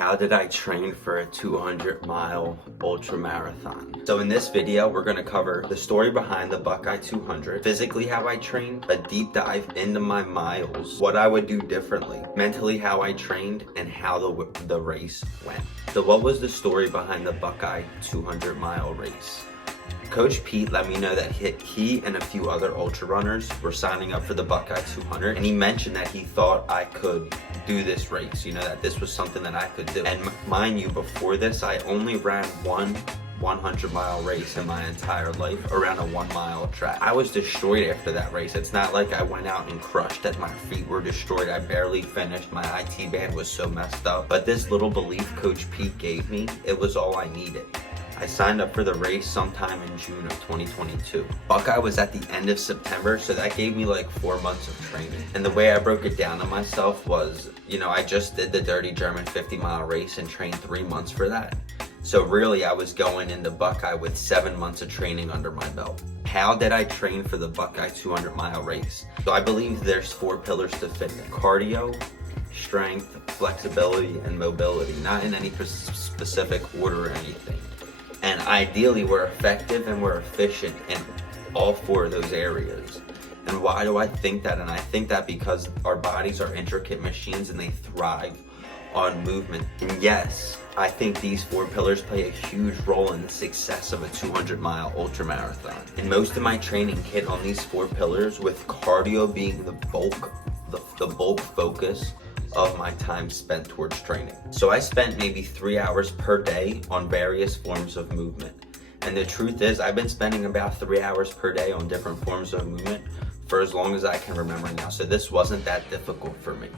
how did I train for a 200-mile ultra marathon? So in this video, we're gonna cover the story behind the Buckeye 200, physically how I trained, a deep dive into my miles, what I would do differently, mentally how I trained, and how the race went. So what was the story behind the Buckeye 200-mile race? Coach Pete let me know that he and a few other ultra runners were signing up for the Buckeye 200, and he mentioned that he thought I could do this race, that this was something that I could do. And mind you, before this, I only ran one 100-mile race in my entire life around a 1-mile track. I was destroyed after that race. It's not like I went out and crushed it. My feet were destroyed. I barely finished. My IT band was so messed up. But this little belief Coach Pete gave me, it was all I needed. I signed up for the race sometime in June of 2022. Buckeye was at the end of September, so that gave me like 4 months of training. And the way I broke it down to myself was, I just did the Dirty German 50-mile race and trained 3 months for that. So really, I was going into Buckeye with 7 months of training under my belt. How did I train for the Buckeye 200-mile race? So I believe there's 4 pillars to fitness: cardio, strength, flexibility, and mobility, not in any specific order or anything. And ideally, we're effective and we're efficient in all 4 of those areas. And why do I think that? And I think that because our bodies are intricate machines and they thrive on movement. And yes, I think these 4 pillars play a huge role in the success of a 200-mile ultramarathon. And most of my training hit on these 4 pillars, with cardio being the bulk focus of my time spent towards training. So I spent maybe 3 hours per day on various forms of movement. And the truth is, I've been spending about 3 hours per day on different forms of movement for as long as I can remember now. So this wasn't that difficult for me.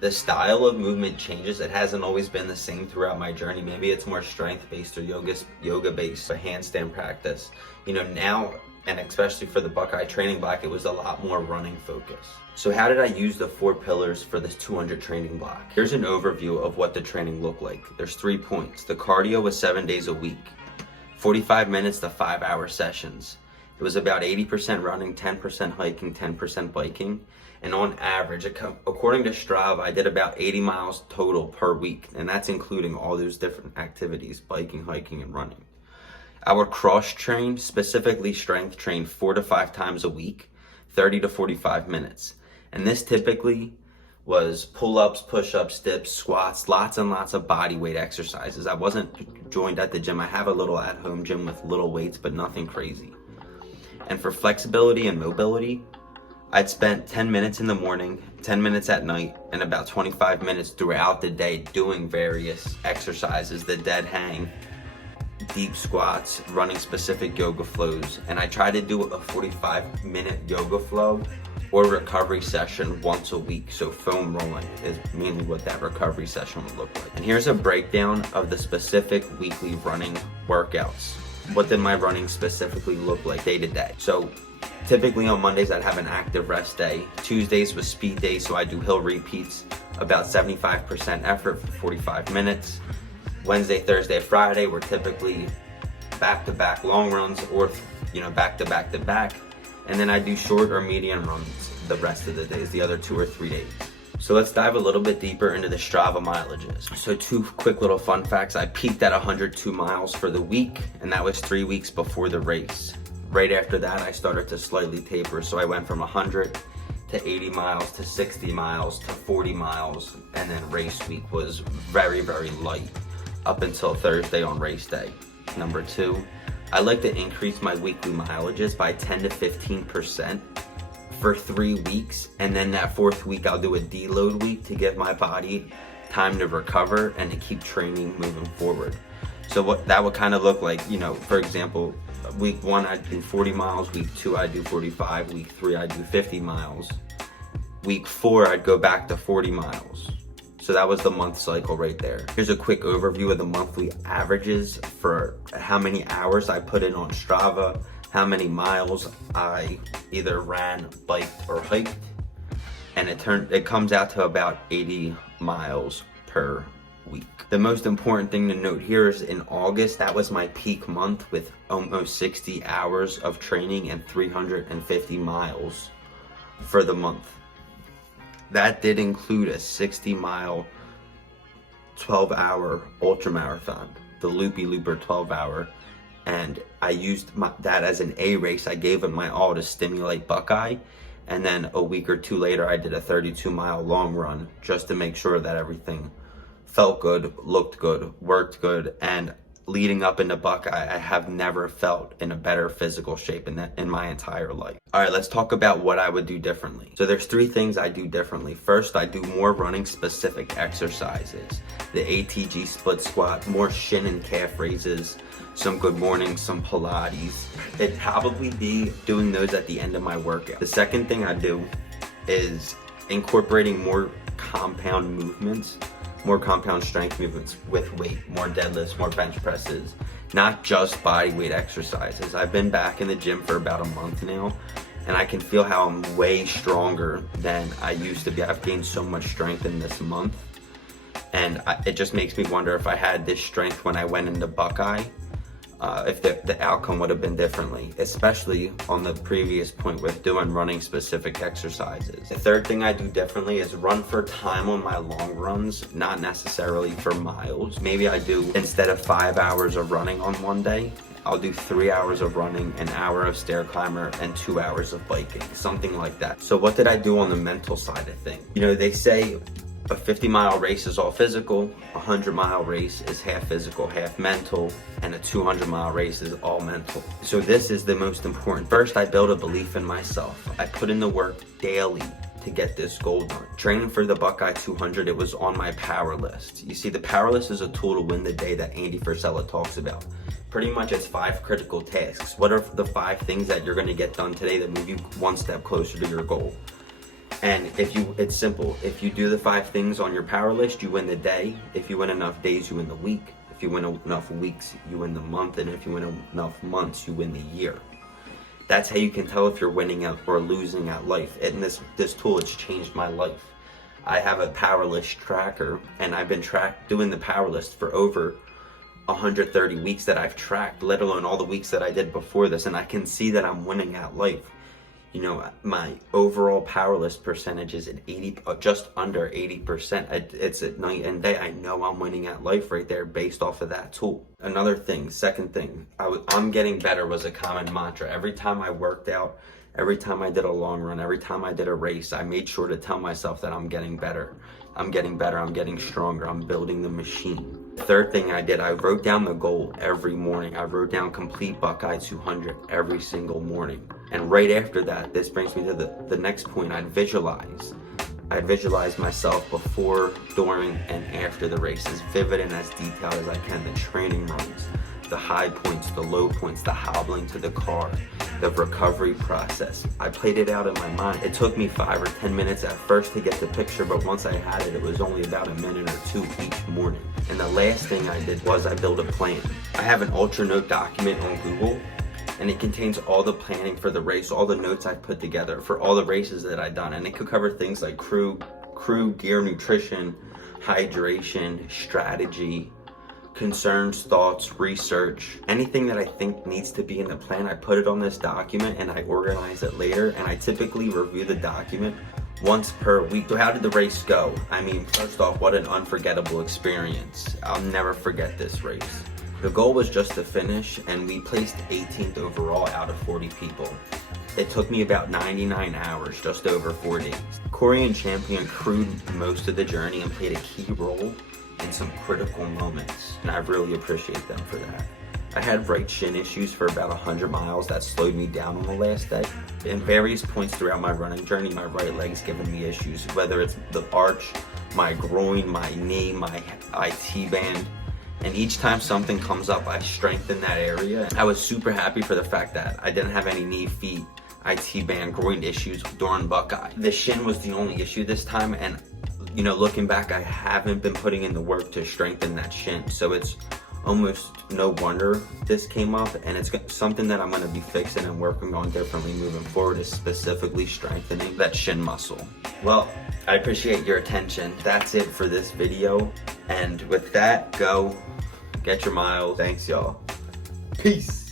The style of movement changes. It hasn't always been the same throughout my journey. Maybe it's more strength-based or yoga-based, a handstand practice. Now, and especially for the Buckeye training block, it was a lot more running focus. So how did I use the 4 pillars for this 200 training block? Here's an overview of what the training looked like. There's 3 points. The cardio was 7 days a week, 45 minutes to 5-hour sessions. It was about 80% running, 10% hiking, 10% biking. And on average, according to Strava, I did about 80 miles total per week. And that's including all those different activities: biking, hiking, and running. I would cross train, specifically strength train, 4 to 5 times a week, 30 to 45 minutes. And this typically was pull-ups, push-ups, dips, squats, lots and lots of body weight exercises. I wasn't joined at the gym. I have a little at-home gym with little weights, but nothing crazy. And for flexibility and mobility, I'd spent 10 minutes in the morning, 10 minutes at night, and about 25 minutes throughout the day doing various exercises: the dead hang, deep squats, running specific yoga flows. And I try to do a 45-minute yoga flow or recovery session once a week. So foam rolling is mainly what that recovery session would look like. And here's a breakdown of the specific weekly running workouts. What did my running specifically look like day to day? So typically on Mondays, I'd have an active rest day. Tuesdays was speed day, so I do hill repeats, about 75% effort for 45 minutes. Wednesday, Thursday, Friday were typically back-to-back long runs, or back-to-back-to-back. And then I do short or medium runs the rest of the days, the other 2 or 3 days. So let's dive a little bit deeper into the Strava mileages. So 2 quick little fun facts. I peaked at 102 miles for the week, and that was 3 weeks before the race. Right after that, I started to slightly taper. So I went from 100 to 80 miles to 60 miles to 40 miles. And then race week was very, very light up until Thursday on race day. Number 2, I like to increase my weekly mileages by 10 to 15% for 3 weeks. And then that 4th week, I'll do a deload week to give my body time to recover and to keep training moving forward. So what that would kind of look like, for example, week 1, I'd do 40 miles. Week 2, I'd do 45. Week 3, I'd do 50 miles. Week 4, I'd go back to 40 miles. So that was the month cycle right there. Here's a quick overview of the monthly averages for how many hours I put in on Strava, how many miles I either ran, biked, or hiked. And it comes out to about 80 miles per week. The most important thing to note here is in August, that was my peak month with almost 60 hours of training and 350 miles for the month. That did include a 60-mile 12-hour ultramarathon, the Loopy Looper 12-hour, and I used that as an A race. I gave it my all to stimulate Buckeye, and then a week or two later I did a 32-mile long run just to make sure that everything felt good, looked good, worked good. And leading up into Buckeye, I have never felt in a better physical shape in my entire life. All right, let's talk about what I would do differently. So there's 3 things I do differently. First, I do more running specific exercises. The ATG split squat, more shin and calf raises, some good mornings, some Pilates. It'd probably be doing those at the end of my workout. The second thing I do is incorporating more compound movements, more compound strength movements with weight, more deadlifts, more bench presses, not just body weight exercises. I've been back in the gym for about a month now, and I can feel how I'm way stronger than I used to be. I've gained so much strength in this month, and it just makes me wonder if I had this strength when I went into Buckeye, if the outcome would have been differently, especially on the previous point with doing running specific exercises. The third thing I do differently is run for time on my long runs, not necessarily for miles. Maybe I do, instead of 5 hours of running on one day, I'll do 3 hours of running, an hour of stair climber, and 2 hours of biking, something like that. So what did I do on the mental side of things? You know, they say a 50-mile race is all physical, a 100-mile race is half physical, half mental, and a 200-mile race is all mental. So this is the most important. First, I build a belief in myself. I put in the work daily to get this goal done. Training for the Buckeye 200, it was on my power list. You see, the power list is a tool to win the day that Andy Frisella talks about. Pretty much it's 5 critical tasks. What are the 5 things that you're gonna get done today that move you one step closer to your goal? And it's simple. If you do the 5 things on your power list, you win the day. If you win enough days, you win the week. If you win enough weeks, you win the month. And if you win enough months, you win the year. That's how you can tell if you're winning out or losing at life. And this tool, it's changed my life. I have a power list tracker, and I've been doing the power list for over 130 weeks that I've tracked, let alone all the weeks that I did before this. And I can see that I'm winning at life. You know, my overall power list percentage is at just under 80%. It's at night and day. I know I'm winning at life right there based off of that tool. Another thing, second thing, I'm getting better was a common mantra. Every time I worked out, every time I did a long run, every time I did a race, I made sure to tell myself that I'm getting better. I'm getting better, I'm getting stronger, I'm building the machine. The third thing I did, I wrote down the goal every morning. I wrote down complete Buckeye 200 every single morning. And right after that, this brings me to the next point. I'd visualize myself before, during, and after the race, as vivid and as detailed as I can. The training runs, the high points, the low points, the hobbling to the car, the recovery process. I played it out in my mind. It took me 5 or 10 minutes at first to get the picture, but once I had it, it was only about a minute or 2 each morning. And the last thing I did was I built a plan. I have an Ultra Note document on Google, and it contains all the planning for the race, all the notes I've put together for all the races that I've done. And it could cover things like crew, gear, nutrition, hydration, strategy, concerns, thoughts, research, anything that I think needs to be in the plan. I put it on this document and I organize it later, and I typically review the document once per week. So how did the race go? I mean, first off, what an unforgettable experience. I'll never forget this race. The goal was just to finish, and we placed 18th overall out of 40 people. It took me about 99 hours, just over 4 days. Corey and Champion crewed most of the journey and played a key role in some critical moments, and I really appreciate them for that. I had right shin issues for about 100 miles that slowed me down on the last day. In various points throughout my running journey, my right leg's given me issues, whether it's the arch, my groin, my knee, my IT band. And each time something comes up, I strengthen that area. I was super happy for the fact that I didn't have any knee, feet, IT band, groin issues during Buckeye. The shin was the only issue this time, and you know, looking back, I haven't been putting in the work to strengthen that shin. So it's almost no wonder this came up, and it's something that I'm gonna be fixing and working on differently moving forward, is specifically strengthening that shin muscle. Well, I appreciate your attention. That's it for this video. And with that, go get your miles. Thanks, y'all. Peace.